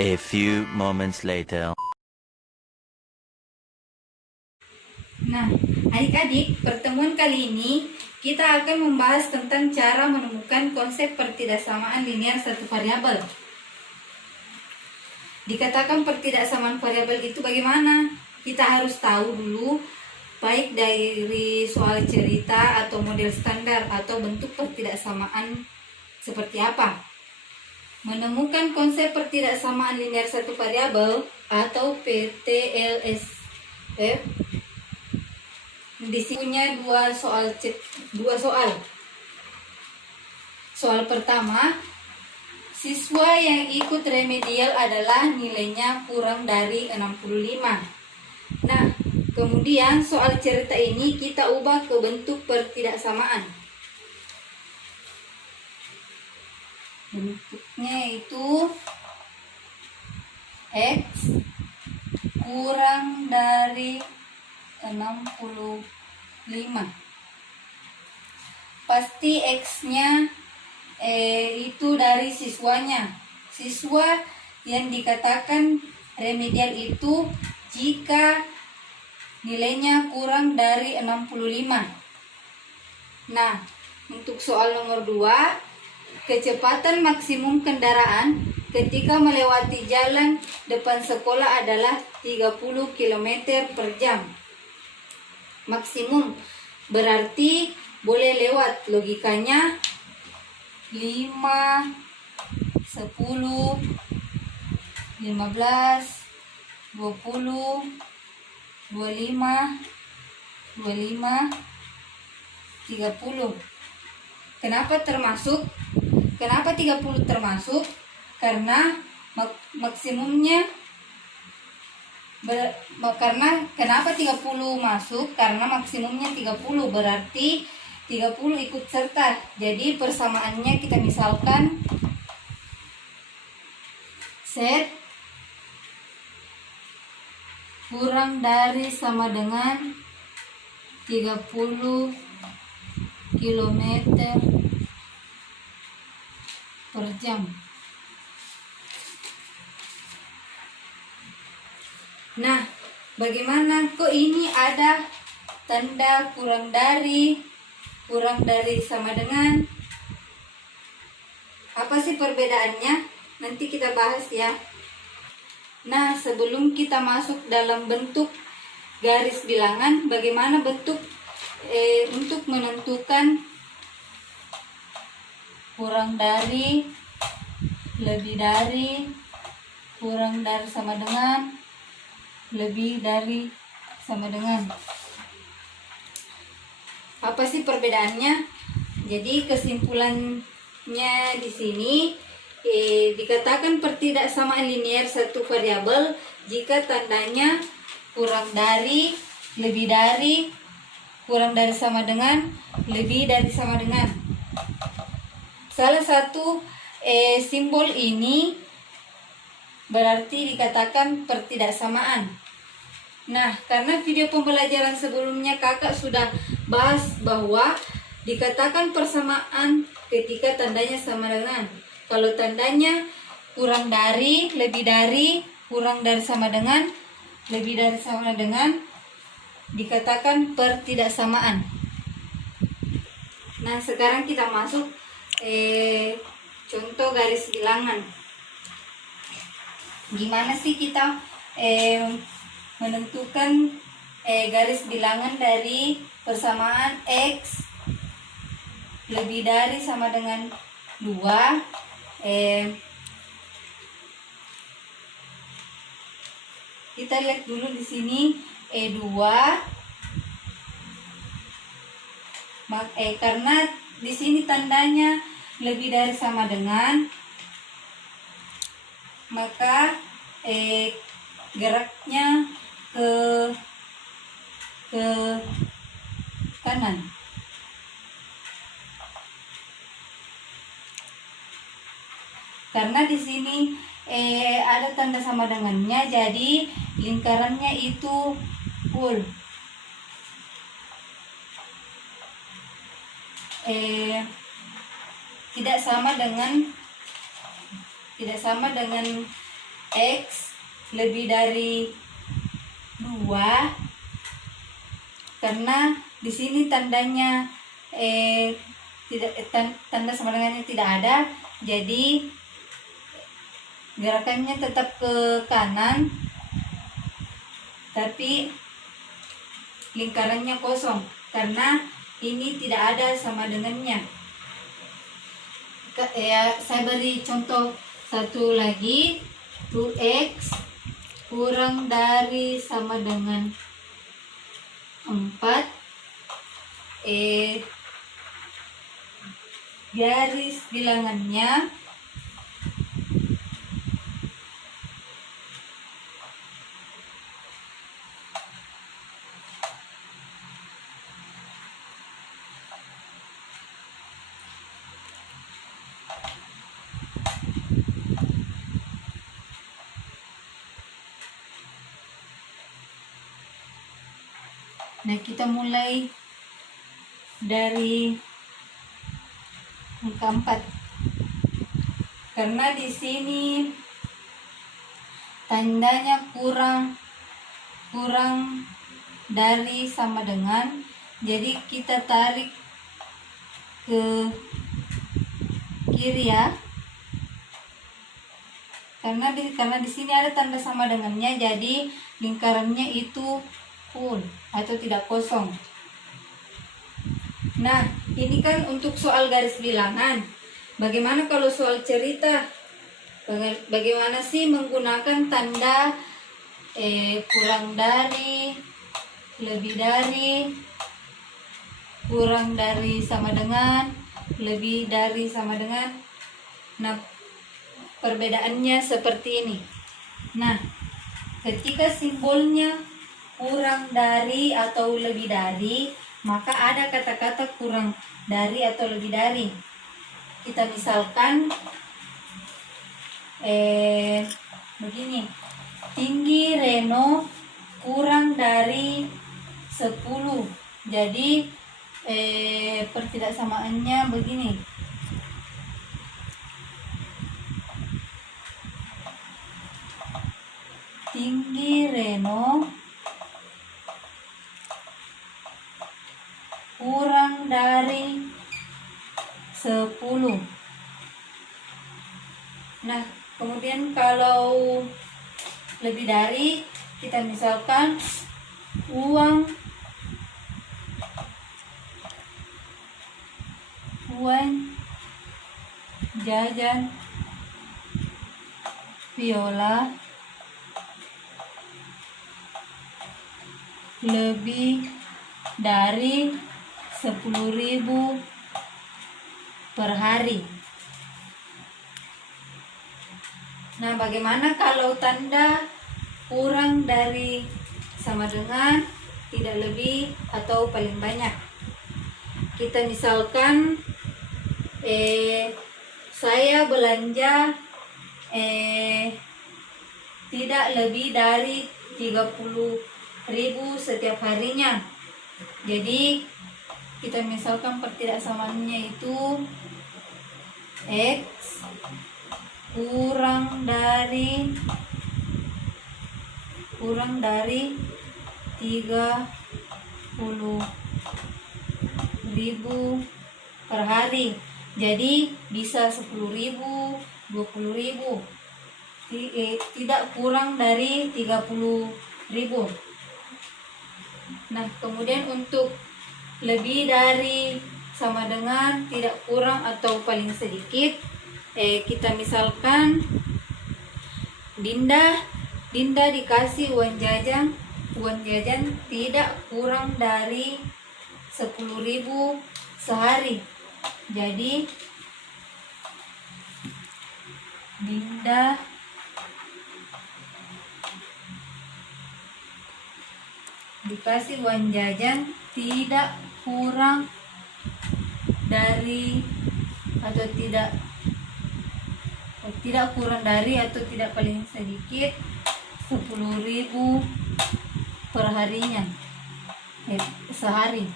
A few moments later. Nah, adik-adik, pertemuan kali ini kita akan membahas tentang cara menemukan konsep pertidaksamaan linear satu variabel. Dikatakan pertidaksamaan variabel itu bagaimana? Kita harus tahu dulu baik dari soal cerita atau model standar atau bentuk pertidaksamaan seperti apa. Menemukan konsep pertidaksamaan linear satu variabel atau PTLSF di sini punya dua soal. Soal pertama, siswa yang ikut remedial adalah nilainya kurang dari 65. Nah, kemudian soal cerita ini kita ubah ke bentuk pertidaksamaan. Bentuknya itu X kurang dari 65. Pasti X-nya itu dari siswanya. Siswa yang dikatakan remedial itu jika nilainya kurang dari 65. Nah, untuk soal nomor 2, kecepatan maksimum kendaraan ketika melewati jalan depan sekolah adalah 30 km per jam. Maksimum berarti boleh lewat, logikanya 5, 10, 15, 20, 25, 30. Kenapa 30 termasuk? Karena maksimumnya kenapa 30 masuk? Karena maksimumnya 30, berarti 30 ikut serta. Jadi persamaannya kita misalkan set kurang dari sama dengan 30 km per jam. Nah, bagaimana kok ini ada tanda kurang dari sama dengan? Apa sih perbedaannya? Nanti kita bahas ya. Nah, sebelum kita masuk dalam bentuk garis bilangan, bagaimana bentuk untuk menentukan kurang dari, lebih dari, kurang dari sama dengan, lebih dari sama dengan. Apa sih perbedaannya? Jadi kesimpulannya di sini dikatakan pertidaksamaan linear satu variabel jika tandanya kurang dari, lebih dari, kurang dari sama dengan, lebih dari sama dengan. Salah satu simbol ini berarti dikatakan pertidaksamaan. Nah, karena video pembelajaran sebelumnya kakak sudah bahas bahwa dikatakan persamaan ketika tandanya sama dengan. Kalau tandanya kurang dari, lebih dari, kurang dari sama dengan, lebih dari sama dengan, dikatakan pertidaksamaan. Nah, sekarang kita masuk contoh garis bilangan. Gimana sih kita menentukan garis bilangan dari persamaan X lebih dari sama dengan 2. Kita lihat dulu di sini 2. Karena di sini tandanya lebih dari sama dengan, maka geraknya ke kanan. Karena di sini ada tanda sama dengannya, jadi lingkarannya itu full. tidak sama dengan X lebih dari 2, karena di sini tandanya tidak tanda sama dengannya tidak ada, jadi gerakannya tetap ke kanan tapi lingkarannya kosong karena ini tidak ada sama dengannya. Saya beri contoh satu lagi. 2x kurang dari sama dengan 4, garis bilangannya Nah, kita mulai dari angka 4. Karena di sini tandanya kurang dari sama dengan, jadi kita tarik ke kiri ya. Karena di sini ada tanda sama dengannya, jadi lingkarannya itu full atau tidak kosong. Nah, ini kan untuk soal garis bilangan. Bagaimana kalau soal cerita? Bagaimana sih menggunakan tanda kurang dari, lebih dari, kurang dari sama dengan, lebih dari sama dengan. Nah, perbedaannya seperti ini. Nah, ketika simbolnya kurang dari atau lebih dari, maka ada kata-kata kurang dari atau lebih dari. Kita misalkan begini, tinggi Reno kurang dari 10. Jadi pertidaksamaannya begini. Tinggi Reno kurang dari 10. Nah, kemudian kalau lebih dari, kita misalkan uang jajan Viola lebih dari 10.000 per hari. Nah, bagaimana kalau tanda kurang dari sama dengan, tidak lebih atau paling banyak? Kita misalkan saya belanja tidak lebih dari 30.000 setiap harinya. Jadi kita misalkan pertidaksamaannya itu X kurang dari 30.000 per hari. Jadi bisa 10.000, 20.000. Tidak kurang dari 30.000. Nah, kemudian untuk lebih dari sama dengan, tidak kurang atau paling sedikit, kita misalkan Dinda dikasih uang jajan tidak kurang dari 10.000 sehari. Jadi Dinda dikasih uang jajan tidak kurang dari atau tidak kurang dari atau tidak paling sedikit 10.000 per harinya, sehari.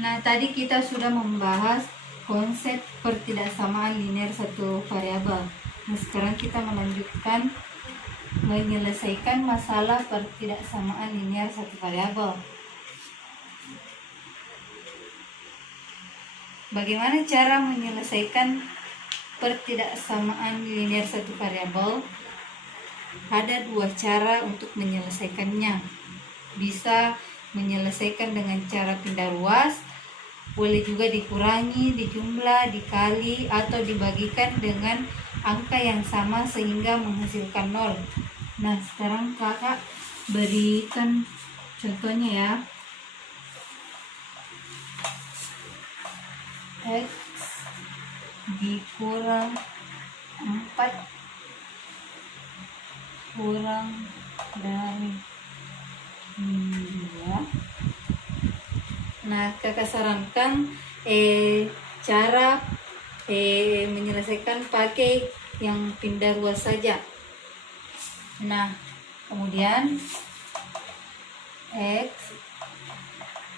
Nah, tadi kita sudah membahas konsep pertidaksamaan linear satu variabel. Nah, sekarang kita melanjutkan menyelesaikan masalah pertidaksamaan linear satu variabel. Bagaimana cara menyelesaikan pertidaksamaan linear satu variabel? Ada dua cara untuk menyelesaikannya. Bisa menyelesaikan dengan cara pindah ruas, boleh juga dikurangi, dijumlah, dikali, atau dibagikan dengan angka yang sama sehingga menghasilkan 0. Nah, sekarang kakak berikan contohnya ya. X dikurang 4 kurang dari 2. Nah, kakak sarankan cara menyelesaikan pakai yang pindah ruas saja. Nah, kemudian X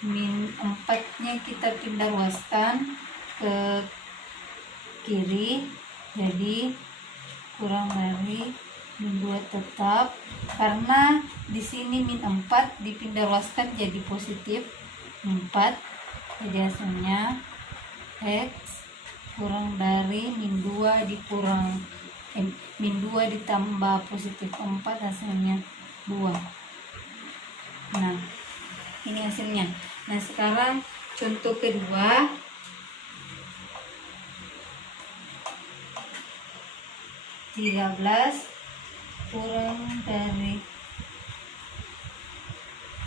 min 4-nya kita pindah ruaskan ke kiri, jadi kurang dari min 2 tetap, karena di sini min 4 dipindah ruaskan jadi positif 4, jadi hasilnya X kurang dari min 2 dikurang min 2 ditambah positif 4, hasilnya 2. Nah, ini hasilnya. Nah, sekarang contoh kedua. 13 kurang dari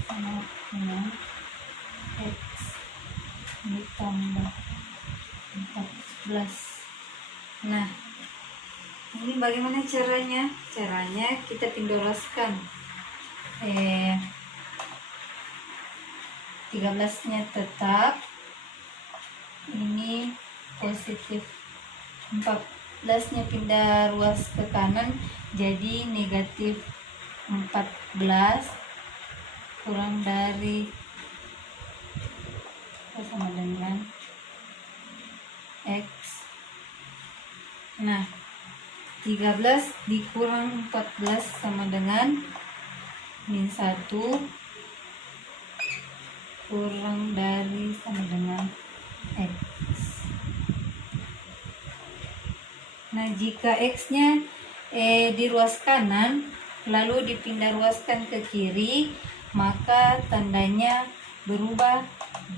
sama dengan X ditambah 14. Nah, ini bagaimana caranya? Caranya kita pindah ruaskan 13-nya tetap, ini positif 14-nya pindah ruas ke kanan jadi negatif 14 kurang dari sama dengan X. Nah, 13 dikurang 14 sama dengan min 1 kurang dari sama dengan X. Nah, jika X-nya di ruas kanan lalu dipindah ruaskan ke kiri, maka tandanya berubah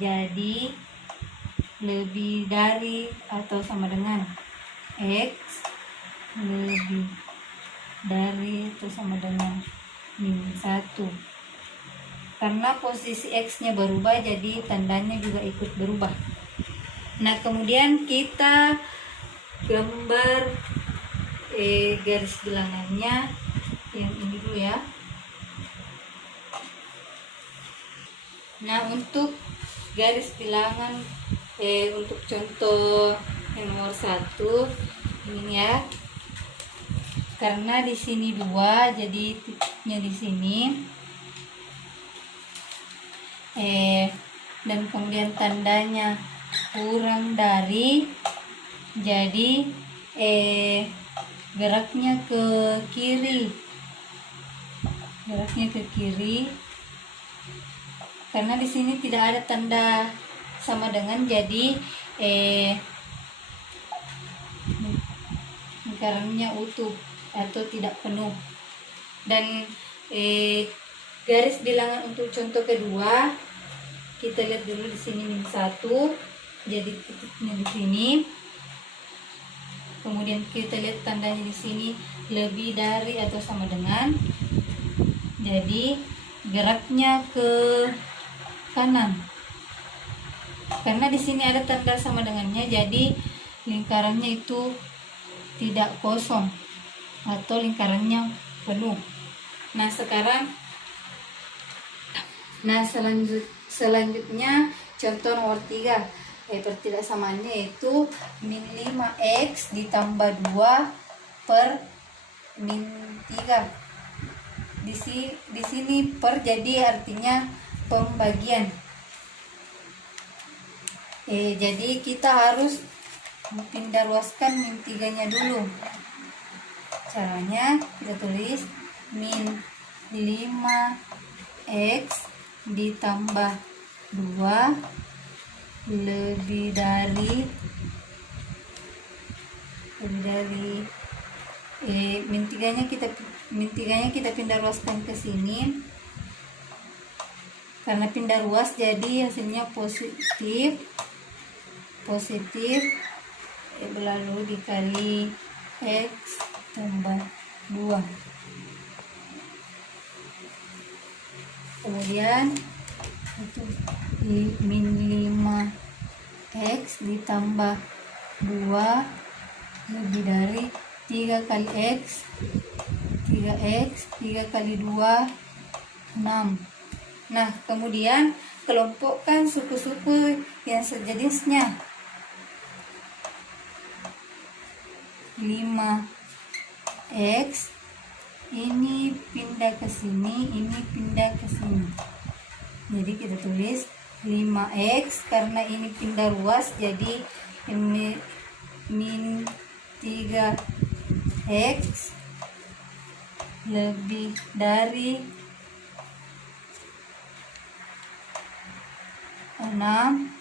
jadi lebih dari atau sama dengan X lebih dari atau sama dengan min 1. Karena posisi X-nya berubah, jadi tandanya juga ikut berubah. Nah, kemudian kita gambar garis bilangannya yang ini dulu ya. Nah, untuk garis bilangan untuk contoh nomor 1 ini ya. Karena di sini 2, jadi titiknya di sini. Dan kemudian tandanya kurang dari, jadi geraknya ke kiri, karena di sini tidak ada tanda sama dengan, jadi lingkarannya utuh atau tidak penuh. Dan garis bilangan untuk contoh kedua kita lihat dulu di sini min 1, jadi titiknya di sini. Kemudian kita lihat tandanya di sini lebih dari atau sama dengan, jadi geraknya ke kanan. Karena di sini ada tanda sama dengannya, jadi lingkarannya itu tidak kosong atau lingkarannya penuh. Nah, selanjutnya contoh nomor 3. Pertidaksamaannya yaitu min 5x ditambah 2 per min 3. Di sini per, jadi artinya pembagian. Jadi kita harus pindah ruaskan min 3-nya dulu. Caranya kita tulis min 5x ditambah 2 lebih dari min 3-nya kita pindah ruaskan ke sini. Karena pindah ruas jadi hasilnya positif lalu dikali x tambah 2. Kemudian itu min 5x ditambah 2 lebih dari 3 kali x 3 kali 2 6. Nah, kemudian kelompokkan suku-suku yang sejenisnya. 5x ini pindah ke sini, ini pindah ke sini. Jadi kita tulis 5x karena ini pindah ruas jadi min 3x lebih dari 6.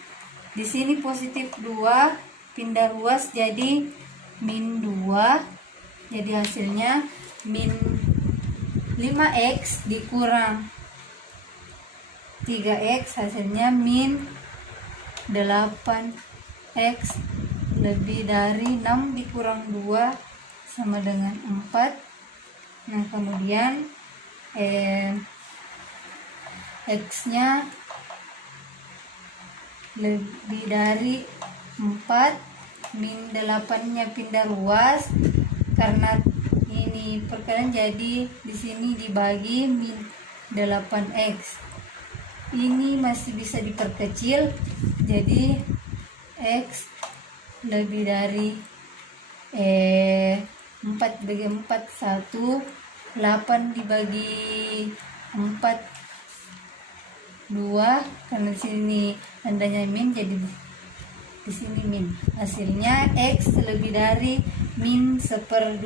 Di sini positif 2 pindah ruas jadi min 2. Jadi hasilnya min 5x dikurang 3x hasilnya min 8x lebih dari 6 dikurang 2 sama dengan 4. Nah, kemudian x-nya lebih dari 4, min 8-nya pindah ruas karena ini perkalian jadi di sini dibagi min 8x. Ini masih bisa diperkecil jadi x lebih dari 4 bagi 4 1, 8 dibagi 4 2 karena di sini tandanya min jadi di sini min. Hasilnya x lebih dari min 1/2.